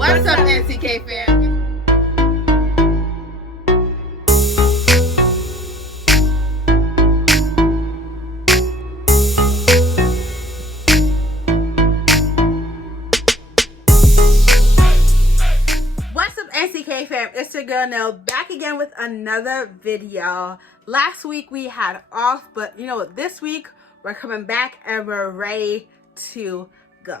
What's up, NCK fam? What's up, NCK fam? It's your girl Nelle, back again with another video. Last week we had off, but you know what? This week we're coming back and we're ready to go.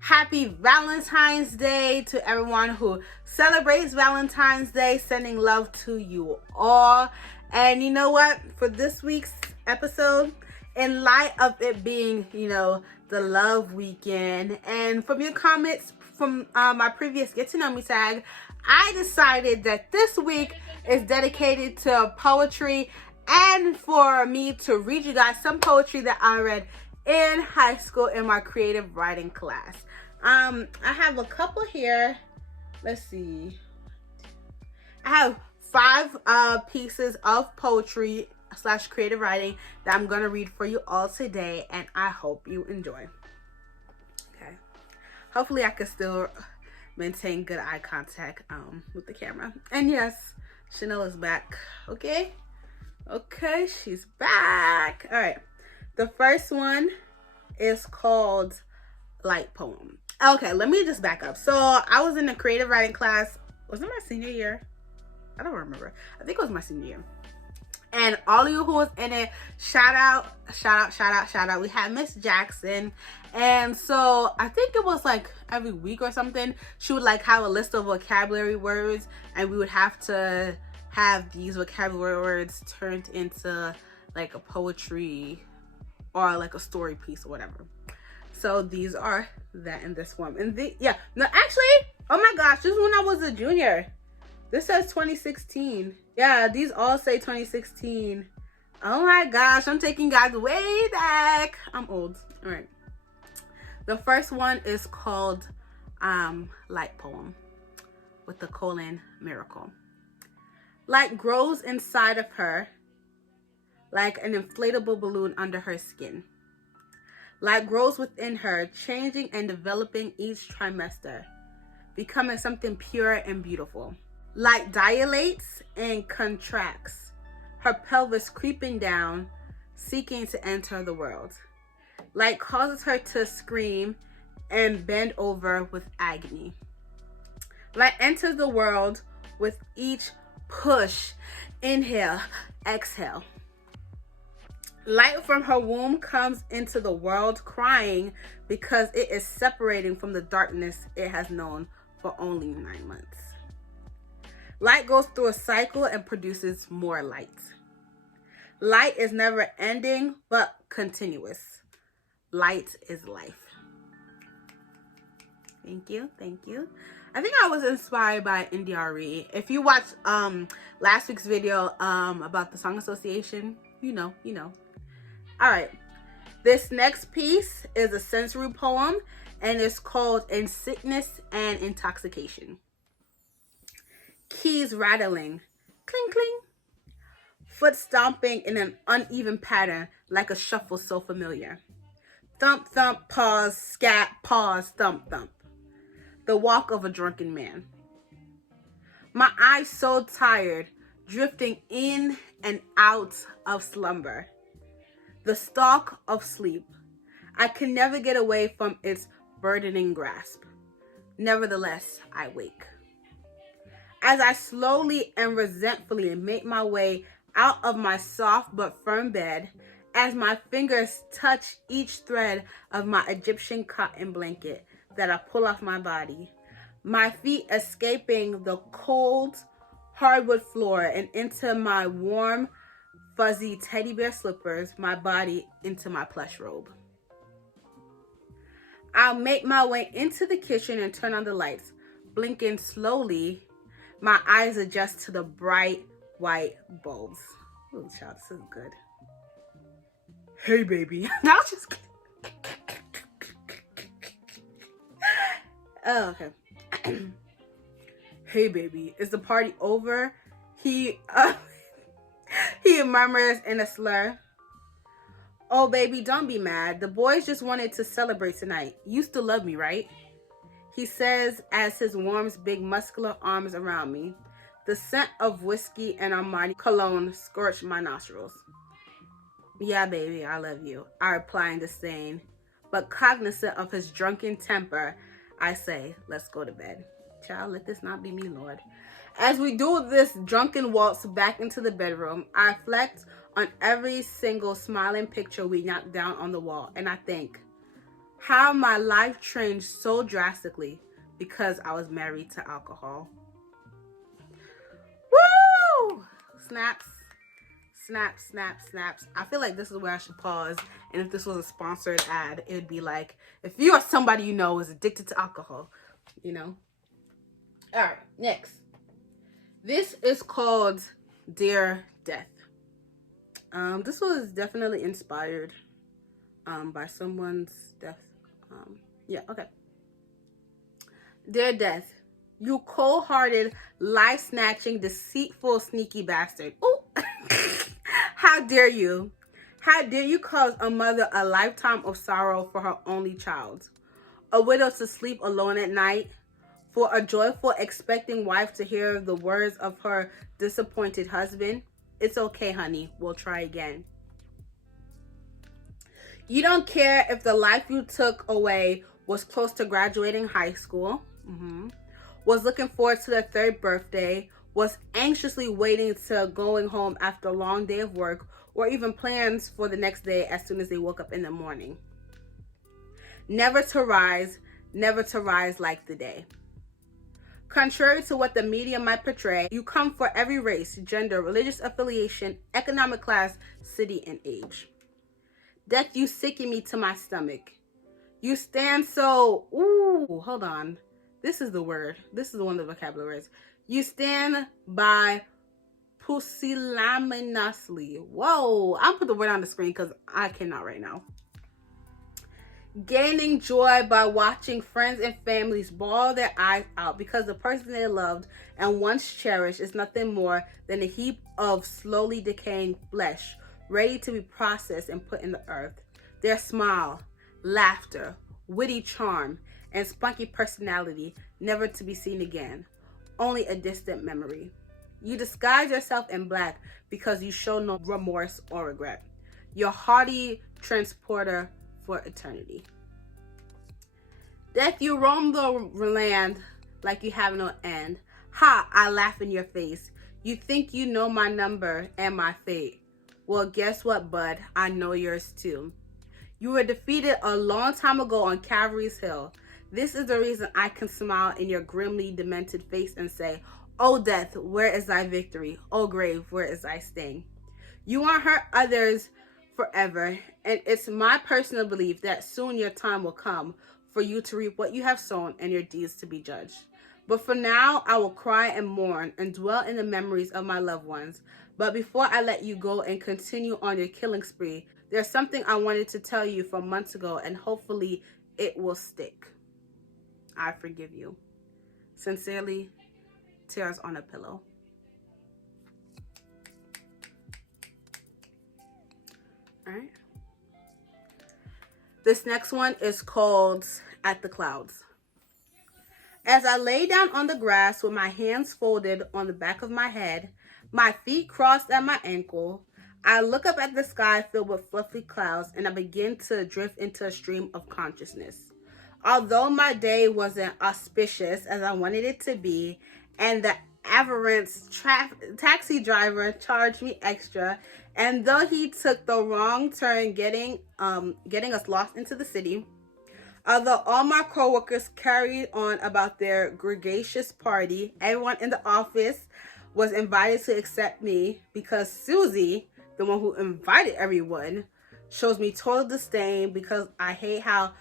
Happy Valentine's Day to everyone who celebrates Valentine's Day. Sending love to you all. And you know what? For this week's episode, in light of it being, the love weekend, and from your comments from my previous Get to Know Me tag, I decided that this week is dedicated to poetry and for me to read you guys some poetry that I read in high school in my creative writing class. I have a couple here. Let's see. I have 5 pieces of poetry / creative writing that I'm gonna read for you all today, and I hope you enjoy. Okay. Hopefully I can still maintain good eye contact with the camera. And yes, Chanel is back. Okay, she's back. All right, the first one is called Light Poem. Okay, let me just back up. So I was in a creative writing class. Was it my senior year? I don't remember. I think it was my senior year. And all of you who was in it, shout out. We had Miss Jackson. And so I think it was like every week or something, she would like have a list of vocabulary words, and we would have to have these vocabulary words turned into like a poetry or like a story piece or whatever. So these are that in this form. And actually, oh my gosh, this is when I was a junior. This says 2016. Yeah, these all say 2016. Oh my gosh, I'm taking guys way back. I'm old. All right. The first one is called Light Poem with the colon miracle. Light grows inside of her like an inflatable balloon under her skin. Light grows within her, changing and developing each trimester, becoming something pure and beautiful. Light dilates and contracts, her pelvis creeping down, seeking to enter the world. Light causes her to scream and bend over with agony. Light enters the world with each push, inhale, exhale. Light from her womb comes into the world crying because it is separating from the darkness it has known for only 9 months. Light goes through a cycle and produces more light. Light is never ending, but continuous. Light is life. Thank you. I think I was inspired by NDRE. If you watched last week's video about the song association, you know. All right. This next piece is a sensory poem, and it's called In Sickness and Intoxication. Keys rattling, cling cling. Foot stomping in an uneven pattern like a shuffle so familiar. Thump thump, pause, scat, pause, thump thump. The walk of a drunken man. My eyes so tired, drifting in and out of slumber. The stalk of sleep. I can never get away from its burdening grasp. Nevertheless, I wake. As I slowly and resentfully make my way out of my soft but firm bed, as my fingers touch each thread of my Egyptian cotton blanket that I pull off my body, my feet escaping the cold hardwood floor and into my warm, fuzzy teddy bear slippers, my body into my plush robe. I'll make my way into the kitchen and turn on the lights, blinking slowly. My eyes adjust to the bright white bulbs. Oh, child, this is good. Hey, baby. No, I'm just kidding. Oh, okay. Hey, baby. Is the party over? He murmurs in a slur. Oh, baby, don't be mad. The boys just wanted to celebrate tonight. You still love me, right? he says as his warms big muscular arms around me. The scent of whiskey and Armani cologne scorched my nostrils. Yeah, baby, I love you, I reply in disdain. But cognizant of his drunken temper, I say, let's go to bed. Child, let this not be me, Lord. As we do this drunken waltz back into the bedroom, I reflect on every single smiling picture we knocked down on the wall, and I think how my life changed so drastically because I was married to alcohol. Woo! Snaps, snaps, snaps, snaps. I feel like this is where I should pause, and if this was a sponsored ad, it would be like, if you or somebody you know is addicted to alcohol, you know? All right, next. This is called Dear Death. This was definitely inspired by someone's death. Yeah, okay. Dear Death, you cold-hearted, life-snatching, deceitful, sneaky bastard. Ooh. How dare you? How dare you cause a mother a lifetime of sorrow for her only child? A widow to sleep alone at night? For a joyful, expecting wife to hear the words of her disappointed husband? It's okay, honey. We'll try again. You don't care if the life you took away was close to graduating high school, was looking forward to their third birthday, was anxiously waiting to going home after a long day of work, or even plans for the next day as soon as they woke up in the morning. Never to rise like the day. Contrary to what the media might portray, you come for every race, gender, religious affiliation, economic class, city, and age. Death, you sicken me to my stomach. You stand so, ooh, hold on. This is the word. This is one of the vocabulary words. You stand by pusillanimously. Whoa, I'll put the word on the screen because I cannot right now. Gaining joy by watching friends and families bawl their eyes out because the person they loved and once cherished is nothing more than a heap of slowly decaying flesh, ready to be processed and put in the earth. Their smile, laughter, witty charm, and spunky personality never to be seen again. Only a distant memory. You disguise yourself in black because you show no remorse or regret. Your hearty transporter for eternity. Death, you roam the land like you have no end. Ha, I laugh in your face. You think you know my number and my fate. Well, guess what, bud? I know yours too. You were defeated a long time ago on Calvary's Hill. This is the reason I can smile in your grimly demented face and say, oh death, where is thy victory? Oh grave, where is thy sting? You won't hurt others forever, and it's my personal belief that soon your time will come for you to reap what you have sown and your deeds to be judged. But for now, I will cry and mourn and dwell in the memories of my loved ones. But before I let you go and continue on your killing spree, there's something I wanted to tell you from months ago, and hopefully it will stick. I forgive you. Sincerely, Tears on a Pillow. All right. This next one is called At the Clouds. As I lay down on the grass with my hands folded on the back of my head, my feet crossed at my ankle, I look up at the sky filled with fluffy clouds and I begin to drift into a stream of consciousness. Although my day wasn't auspicious as I wanted it to be, and the avarice taxi driver charged me extra, and though he took the wrong turn getting us lost into the city, although all my coworkers carried on about their gregarious party, everyone in the office was invited to accept me because Susie, the one who invited everyone, shows me total disdain because I hate how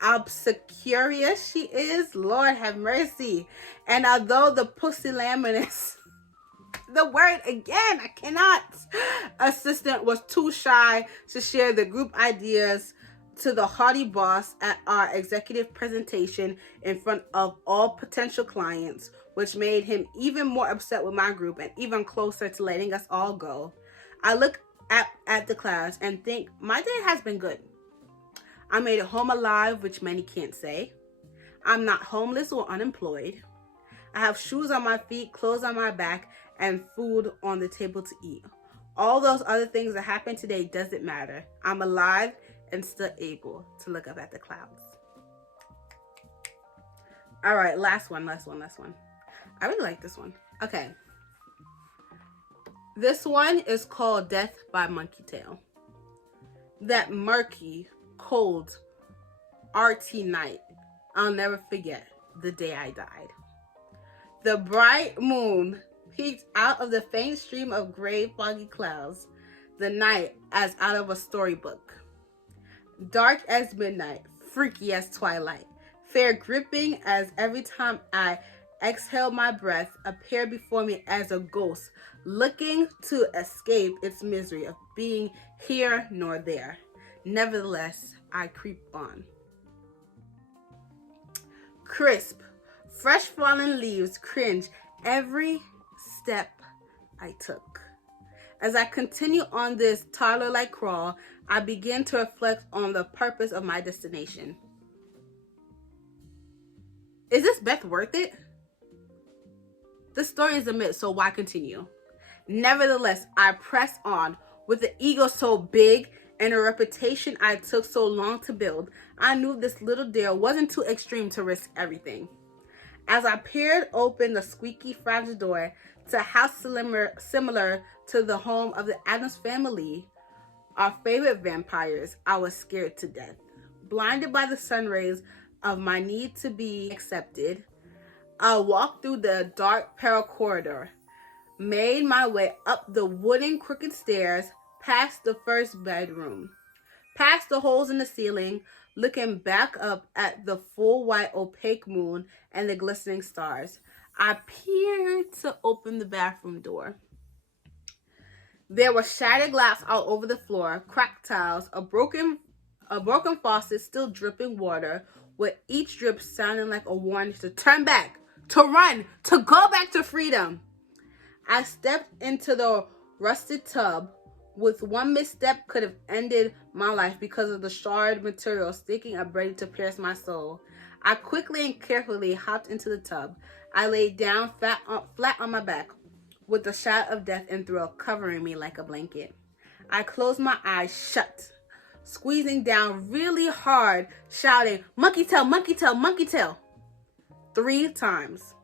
obsequious she is. Lord have mercy. And although the pusillanimous, the word again, I cannot, assistant was too shy to share the group ideas to the haughty boss at our executive presentation in front of all potential clients, which made him even more upset with my group and even closer to letting us all go, I look at the clouds and think my day has been good. I made it home alive, which many can't say. I'm not homeless or unemployed. I have shoes on my feet, clothes on my back, and food on the table to eat. All those other things that happened today doesn't matter. I'm alive and still able to look up at the clouds. All right, last one. I really like this one. Okay. This one is called Death by Monkey Tail. That murky, cold, RT night, I'll never forget the day I died. The bright moon peeked out of the faint stream of gray, foggy clouds, the night as out of a storybook. Dark as midnight, freaky as twilight, fair gripping as every time I exhaled my breath appeared before me as a ghost, looking to escape its misery of being here nor there. Nevertheless, I creep on. Crisp, fresh fallen leaves cringe every step I took. As I continue on this toddler-like crawl, I begin to reflect on the purpose of my destination. Is this Beth worth it? The story is a myth, so why continue? Nevertheless, I press on with an ego so big and a reputation I took so long to build. I knew this little deal wasn't too extreme to risk everything. As I peered open the squeaky fragile door to a house similar to the home of the Addams family, our favorite vampires, I was scared to death. Blinded by the sun rays of my need to be accepted, I walked through the dark parallel corridor, made my way up the wooden crooked stairs, past the first bedroom, past the holes in the ceiling, looking back up at the full white opaque moon and the glistening stars. I peered to open the bathroom door. There was shattered glass all over the floor, cracked tiles, a broken faucet still dripping water, with each drip sounding like a warning to turn back, to run, to go back to freedom. I stepped into the rusted tub. With one misstep could have ended my life because of the shard material sticking up ready to pierce my soul. I quickly and carefully hopped into the tub. I laid down flat on my back with the shadow of death and thrill covering me like a blanket. I closed my eyes shut, squeezing down really hard, shouting, "Monkey tail, monkey tail, monkey tail," 3 times.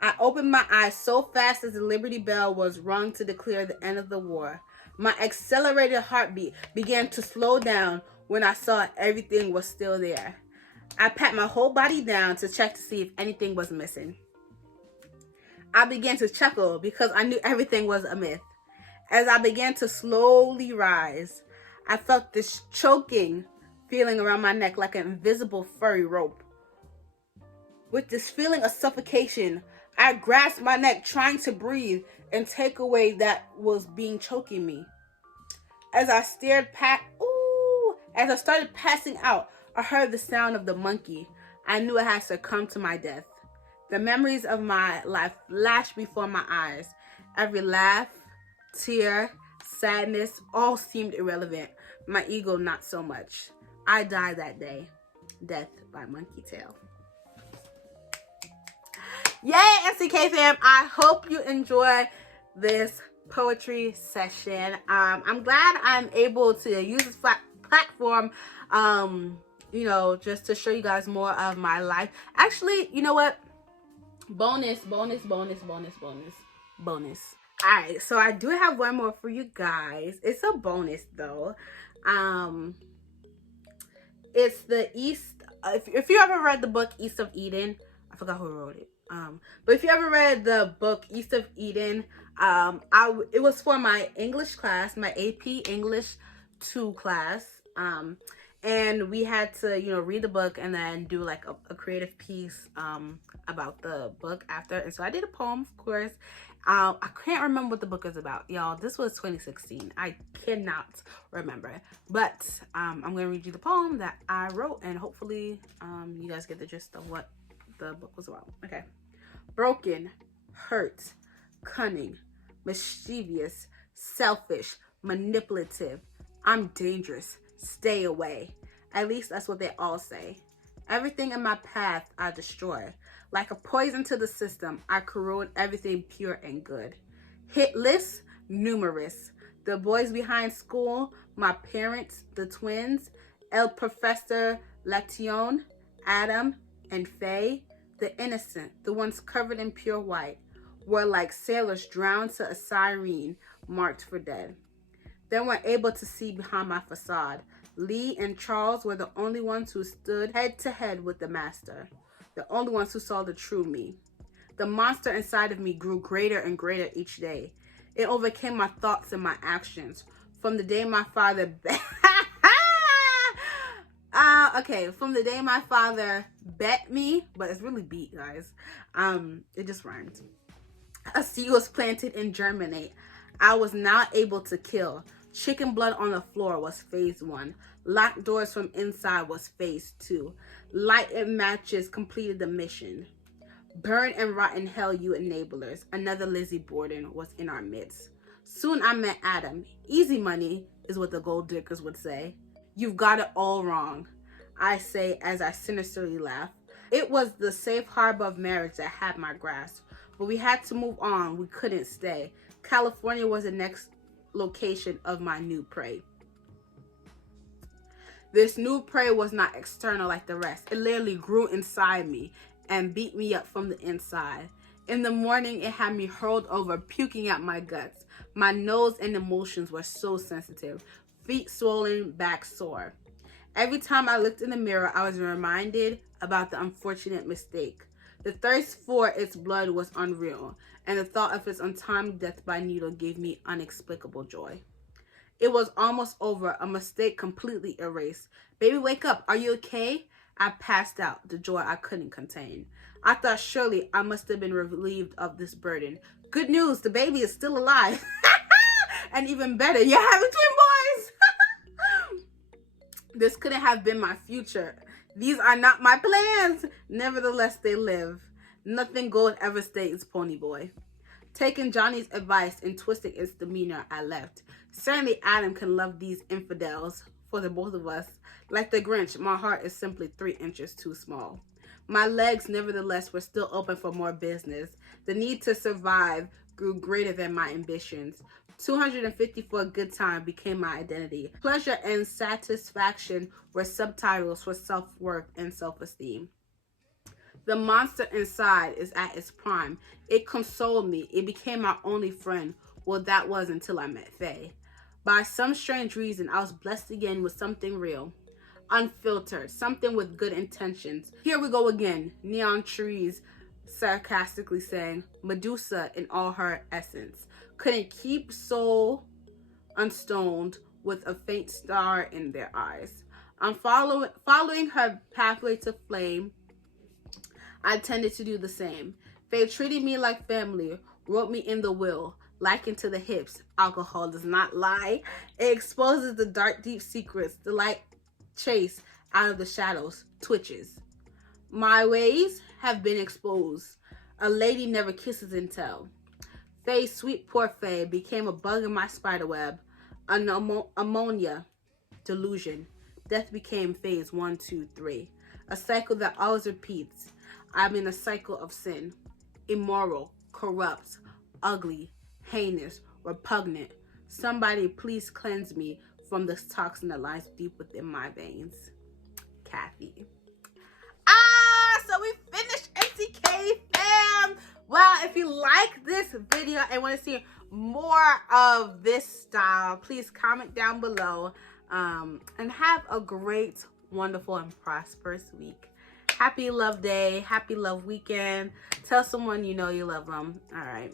I opened my eyes so fast as the Liberty Bell was rung to declare the end of the war. My accelerated heartbeat began to slow down when I saw everything was still there. I pat my whole body down to check to see if anything was missing. I began to chuckle because I knew everything was a myth. As I began to slowly rise, I felt this choking feeling around my neck like an invisible furry rope. With this feeling of suffocation, I grasped my neck, trying to breathe and take away that was choking me. As I started passing out, I heard the sound of the monkey. I knew I had succumbed to my death. The memories of my life flashed before my eyes. Every laugh, tear, sadness, all seemed irrelevant. My ego, not so much. I died that day. Death by Monkey Tail. Yay, NCK fam! I hope you enjoy this poetry session. I'm glad I'm able to use this platform, just to show you guys more of my life. Actually, you know what? Bonus. Alright, so I do have one more for you guys. It's a bonus though. It's the East. If you ever read the book East of Eden, I forgot who wrote it. But if you ever read the book East of Eden, it was for my English class, my AP English 2 class. And we had to, read the book and then do like a creative piece about the book after. And so I did a poem, of course. I can't remember what the book is about, y'all. This was 2016. I cannot remember. But I'm going to read you the poem that I wrote, and hopefully you guys get the gist of what the book was about. Okay. Broken, hurt, cunning, mischievous, selfish, manipulative. I'm dangerous. Stay away. At least that's what they all say. Everything in my path I destroy. Like a poison to the system, I corrode everything pure and good. Hit lists, numerous. The boys behind school, my parents, the twins, El Professor Lation, Adam, and Faye, the innocent, the ones covered in pure white, were like sailors drowned to a siren marked for dead. They weren't able to see behind my facade. Lee and Charles were the only ones who stood head to head with the master, the only ones who saw the true me. The monster inside of me grew greater and greater each day. It overcame my thoughts and my actions. From the day my father from the day my father bet me, but it's really beat, guys. It just rhymed. A seed was planted and germinate. I was now able to kill. Chicken blood on the floor was phase 1. Locked doors from inside was phase 2. Light and matches completed the mission. Burn and rot in hell, you enablers. Another Lizzie Borden was in our midst. Soon I met Adam. Easy money is what the gold diggers would say. You've got it all wrong, I say as I sinisterly laugh. It was the safe harbor of marriage that had my grasp, but we had to move on. We couldn't stay. California was the next location of my new prey. This new prey was not external like the rest. It literally grew inside me and beat me up from the inside. In the morning, it had me hurled over, puking out my guts. My nose and emotions were so sensitive. Feet swollen, back sore. Every time I looked in the mirror, I was reminded about the unfortunate mistake. The thirst for its blood was unreal, and the thought of its untimely death by needle gave me inexplicable joy. It was almost over, a mistake completely erased. Baby, wake up. Are you okay? I passed out, the joy I couldn't contain. I thought surely I must have been relieved of this burden. Good news, the baby is still alive. And even better, you're having twin boys. This couldn't have been my future. These are not my plans. Nevertheless, they live. Nothing gold ever stays, pony boy. Taking Johnny's advice and twisting its demeanor, I left. Certainly Adam can love these infidels for the both of us. Like the Grinch, my heart is simply 3 inches too small. My legs, nevertheless, were still open for more business. The need to survive grew greater than my ambitions. 250 for a good time became my identity. Pleasure and satisfaction were subtitles for self-worth and self-esteem. The monster inside is at its prime. It consoled me. It became my only friend. Well, that was until I met Faye. By some strange reason, I was blessed again with something real. Unfiltered. Something with good intentions. Here we go again. Neon trees sarcastically saying, Medusa in all her essence. Couldn't keep soul unstoned with a faint star in their eyes. I'm following her pathway to flame. I tended to do the same. They treated me like family, wrote me in the will, likened to the hips. Alcohol does not lie. It exposes the dark, deep secrets. The light chase out of the shadows, twitches. My ways have been exposed. A lady never kisses and tell. Faye, sweet poor Faye, became a bug in my spiderweb. An ammonia delusion. Death became phase 1, 2, 3. A cycle that always repeats. I'm in a cycle of sin. Immoral, corrupt, ugly, heinous, repugnant. Somebody please cleanse me from this toxin that lies deep within my veins. Kathy. So we finished MCK, fam. Well, if you like this video and want to see more of this style, please comment down below. And have a great, wonderful, and prosperous week. Happy Love Day. Happy Love Weekend. Tell someone you know you love them. All right.